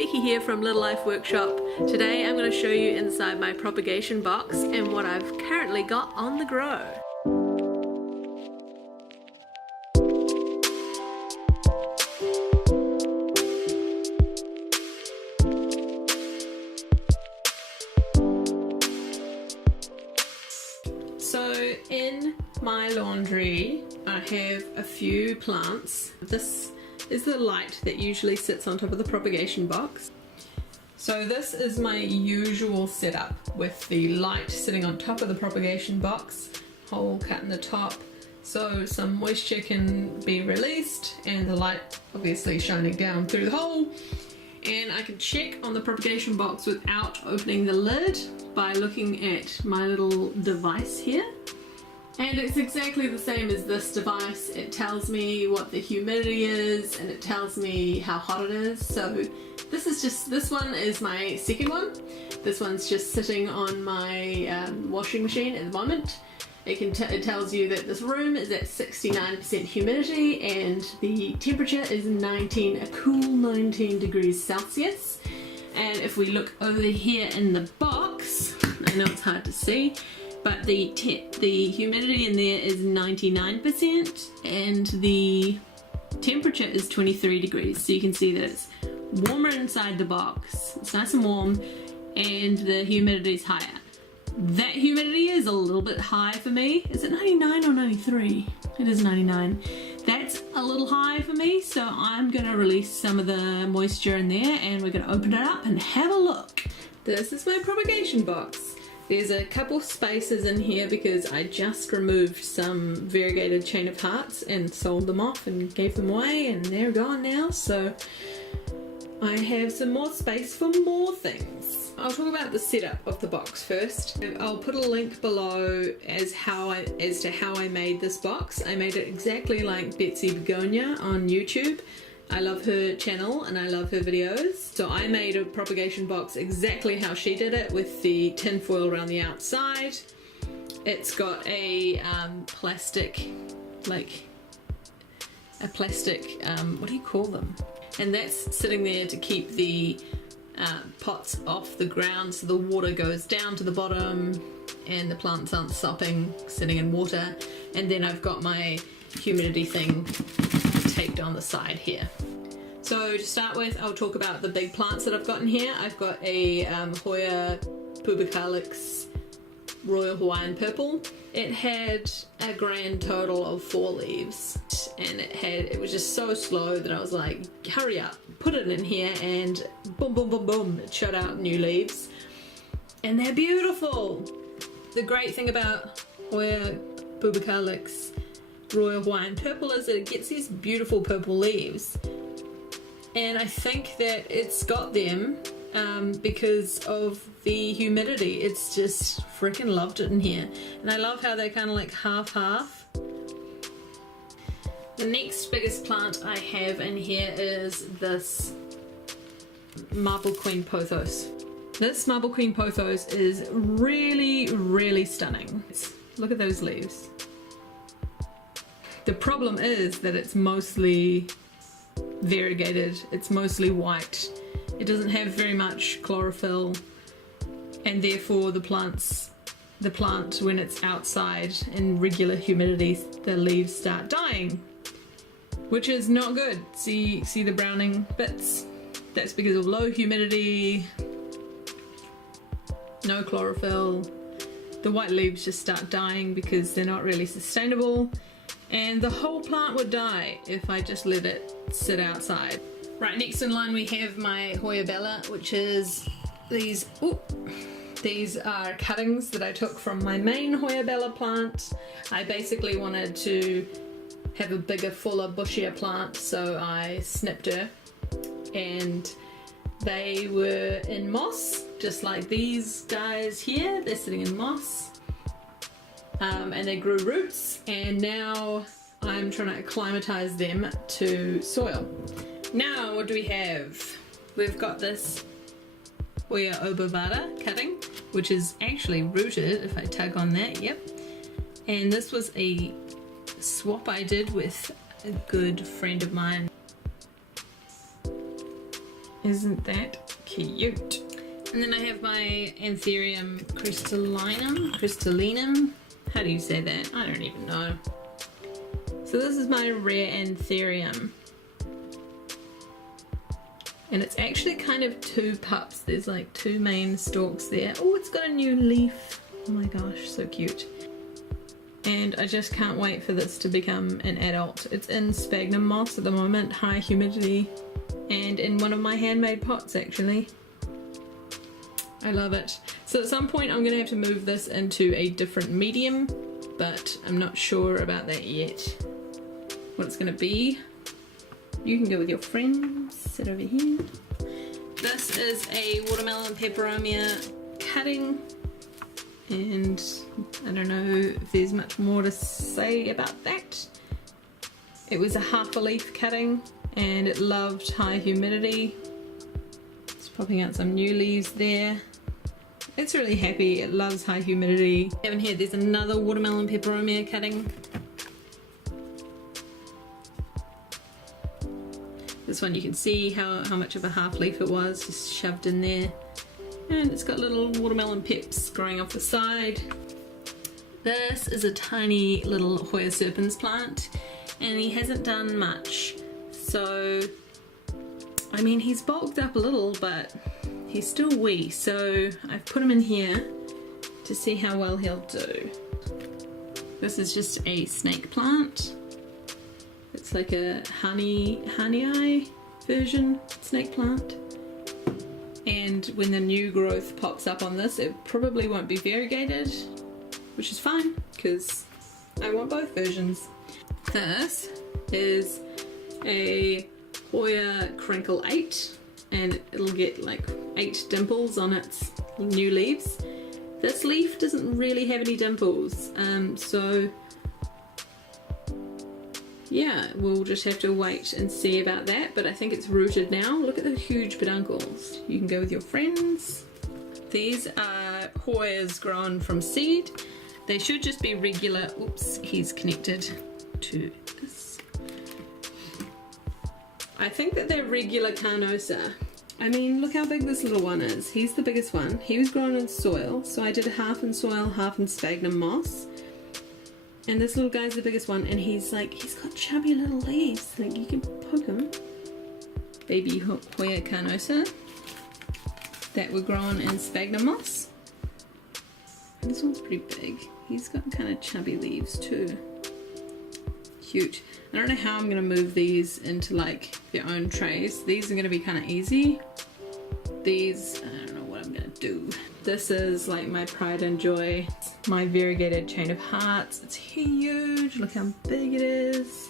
Becky here from Little Life Workshop. Today I'm going to show you inside my propagation box and what I've currently got on the grow. So in my laundry I have a few plants. This is the light that usually sits on top of the propagation box. So this is my usual setup with the light sitting on top of the propagation box, hole cut in the top so some moisture can be released and the light obviously shining down through the hole. And I can check on the propagation box without opening the lid by looking at my little device here. And it's exactly the same as this device. It tells me what the humidity is and it tells me how hot it is. So this one is my second one. This one's just sitting on my washing machine at the moment. It tells you that this room is at 69% humidity and the temperature is a cool 19 degrees Celsius. And if we look over here in the box, I know it's hard to see, but the humidity in there is 99% and the temperature is 23 degrees. So you can see that it's warmer inside the box. It's nice and warm and the humidity is higher. That humidity is a little bit high for me. Is it 99 or 93? It is 99. That's a little high for me, so I'm gonna release some of the moisture in there and we're gonna open it up and have a look. This is my propagation box. There's a couple spaces in here because I just removed some variegated chain of hearts and sold them off and gave them away and they're gone now, so I have some more space for more things. I'll talk about the setup of the box first. I'll put a link below as to how I made this box. I made it exactly like Betsy Begonia on YouTube. I love her channel and I love her videos. So I made a propagation box exactly how she did it with the tin foil around the outside. It's got a plastic, what do you call them? And that's sitting there to keep the pots off the ground so the water goes down to the bottom and the plants aren't sopping, sitting in water. And then I've got my humidity thing taped on the side here. So to start with, I'll talk about the big plants that I've got in here. I've got a Hoya pubicalis Royal Hawaiian Purple. It had a grand total of 4 leaves and it was just so slow that I was like, hurry up, put it in here, and boom, boom, boom, boom, it shot out new leaves. And they're beautiful. The great thing about Hoya pubicalis Royal Hawaiian Purple is that it gets these beautiful purple leaves. And I think that it's got them because of the humidity. It's just freaking loved it in here. And I love how they're kind of like half-half. The next biggest plant I have in here is this Marble Queen Pothos. This Marble Queen Pothos is really, really stunning. Look at those leaves. The problem is that it's mostly variegated, it's mostly white. It doesn't have very much chlorophyll and therefore the plant when it's outside in regular humidity, the leaves start dying, which is not good. See the browning bits? That's because of low humidity, no chlorophyll. The white leaves just start dying because they're not really sustainable. And the whole plant would die if I just let it sit outside. Right, next in line we have my Hoya Bella, which is these are cuttings that I took from my main Hoya Bella plant. I basically wanted to have a bigger, fuller, bushier plant, so I snipped her. And they were in moss, just like these guys here. They're sitting in moss. And they grew roots, and now I'm trying to acclimatize them to soil. Now what do we have? We've got this Hoya obovata cutting, which is actually rooted if I tug on that, yep. And this was a swap I did with a good friend of mine. Isn't that cute? And then I have my Anthurium crystallinum. How do you say that? I don't even know. So this is my rare Anthurium. And it's actually kind of two pups. There's like two main stalks there. Oh, it's got a new leaf. Oh my gosh, so cute. And I just can't wait for this to become an adult. It's in sphagnum moss at the moment, high humidity, and in one of my handmade pots actually. I love it. So at some point I'm going to have to move this into a different medium, but I'm not sure about that yet. What it's going to be. You can go with your friends. Sit over here. This is a watermelon peperomia cutting, and I don't know if there's much more to say about that. It was a half a leaf cutting and it loved high humidity. It's popping out some new leaves there. It's really happy, it loves high humidity. Down here there's another watermelon peperomia cutting. This one you can see how much of a half leaf it was, just shoved in there. And it's got little watermelon pips growing off the side. This is a tiny little Hoya serpens plant, and he hasn't done much. So, I mean, he's bulked up a little, but he's still wee. So I've put him in here to see how well he'll do. This is just a snake plant. It's like a honey eye version snake plant. And when the new growth pops up on this, it probably won't be variegated, which is fine because I want both versions. This is a Hoya Crinkle 8, and it'll get like 8 dimples on its new leaves. This leaf doesn't really have any dimples, so yeah, we'll just have to wait and see about that, but I think it's rooted now. Look at the huge peduncles. You can go with your friends. These are Hoyas grown from seed. They should just be regular, oops, he's connected to this. I think that they're regular Carnosa. I mean, look how big this little one is. He's the biggest one. He was grown in soil, so I did half in soil, half in sphagnum moss. And this little guy's the biggest one, and he's got chubby little leaves, like you can poke him. Baby Hoya Carnosa that were grown in sphagnum moss. And this one's pretty big. He's got kind of chubby leaves too. Cute. I don't know how I'm going to move these into like their own trays. These are going to be kind of easy. These, I don't know what I'm going to do. This is like my pride and joy. My variegated chain of hearts. It's huge. Look how big it is.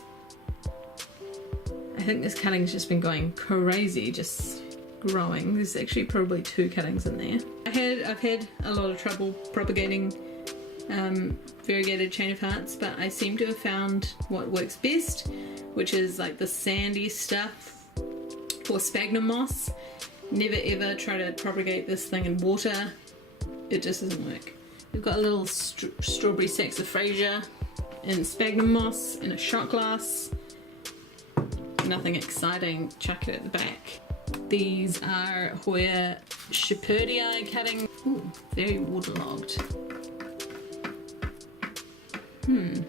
I think this cutting's just been going crazy, just growing. There's actually probably 2 cuttings in there. I've had a lot of trouble propagating variegated chain of hearts, but I seem to have found what works best, which is like the sandy stuff or sphagnum moss. Never ever try to propagate this thing in water. It just doesn't work. We've got a little strawberry saxifraga in sphagnum moss in a shot glass. Nothing exciting, chuck it at the back. These are Hoya Shepherdii cutting. Ooh, very waterlogged.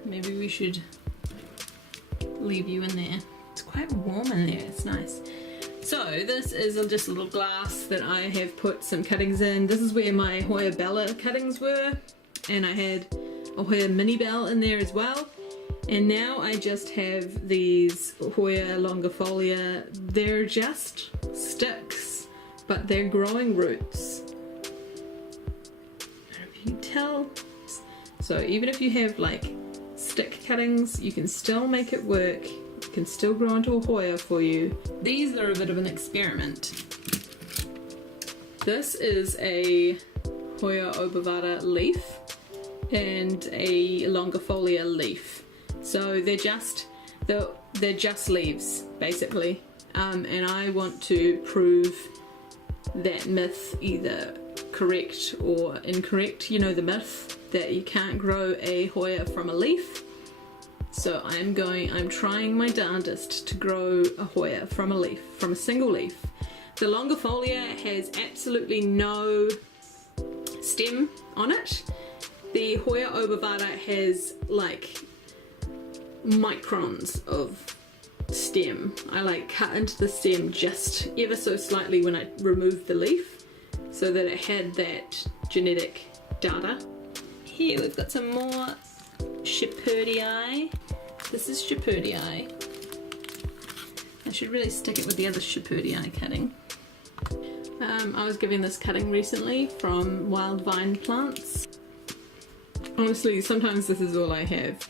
Maybe we should leave you in there. It's quite warm in there, it's nice. So this is just a little glass that I have put some cuttings in. This is where my Hoya Bella cuttings were, and I had a Hoya Mini Bell in there as well. And now I just have these Hoya longifolia. They're just sticks, but they're growing roots. I don't know if you can tell. So even if you have like stick cuttings, you can still make it work. It can still grow into a Hoya for you. These are a bit of an experiment. This is a Hoya obovata leaf and a longifolia leaf. So they're just leaves basically, and I want to prove that myth, either correct or incorrect. You know the myth that you can't grow a Hoya from a leaf. So I'm trying my darndest to grow a Hoya from a leaf, from a single leaf. The longifolia has absolutely no stem on it. The Hoya obovata has like microns of stem. I like cut into the stem just ever so slightly when I removed the leaf so that it had that genetic data. Here we've got some more Shepherdii. This is Shepherdii. I should really stick it with the other Shepherdii cutting. I was given this cutting recently from Wild Vine Plants. Honestly, sometimes this is all I have.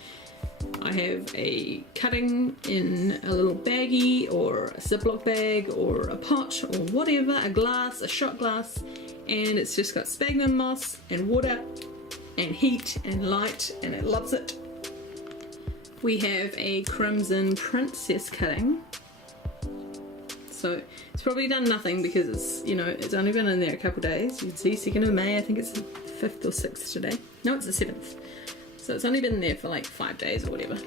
I have a cutting in a little baggie or a Ziploc bag or a pot or whatever, a glass, a shot glass, and it's just got sphagnum moss and water and heat and light, and it loves it. We have a Crimson Princess cutting. So it's probably done nothing because it's, you know, it's only been in there a couple days. You can see 2nd of May, I think it's the 5th or 6th today. No, it's the 7th. So it's only been there for like 5 days or whatever.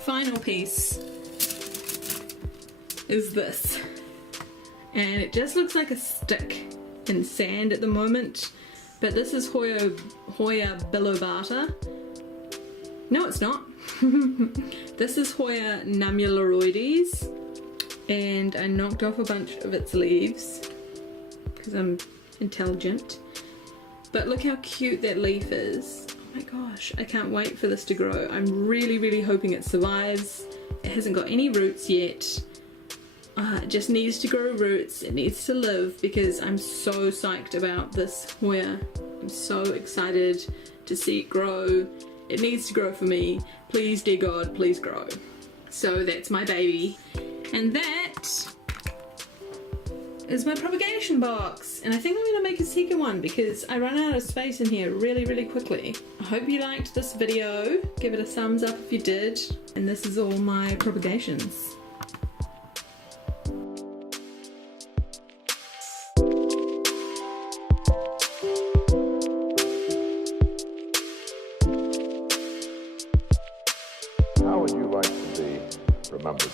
Final piece is this. And it just looks like a stick in sand at the moment. But this is Hoya bilobata. No, it's not. This is Hoya namularoides. And I knocked off a bunch of its leaves because I'm intelligent. But look how cute that leaf is. Oh my gosh, I can't wait for this to grow. I'm really, really hoping it survives. It hasn't got any roots yet. It just needs to grow roots. It needs to live because I'm so psyched about this Hoya. I'm so excited to see it grow. It needs to grow for me. Please, dear God, please grow. So that's my baby. And that is my propagation box. And I think I'm going to make a second one because I run out of space in here really, really quickly. I hope you liked this video. Give it a thumbs up if you did. And this is all my propagations. How would you like to be remembered?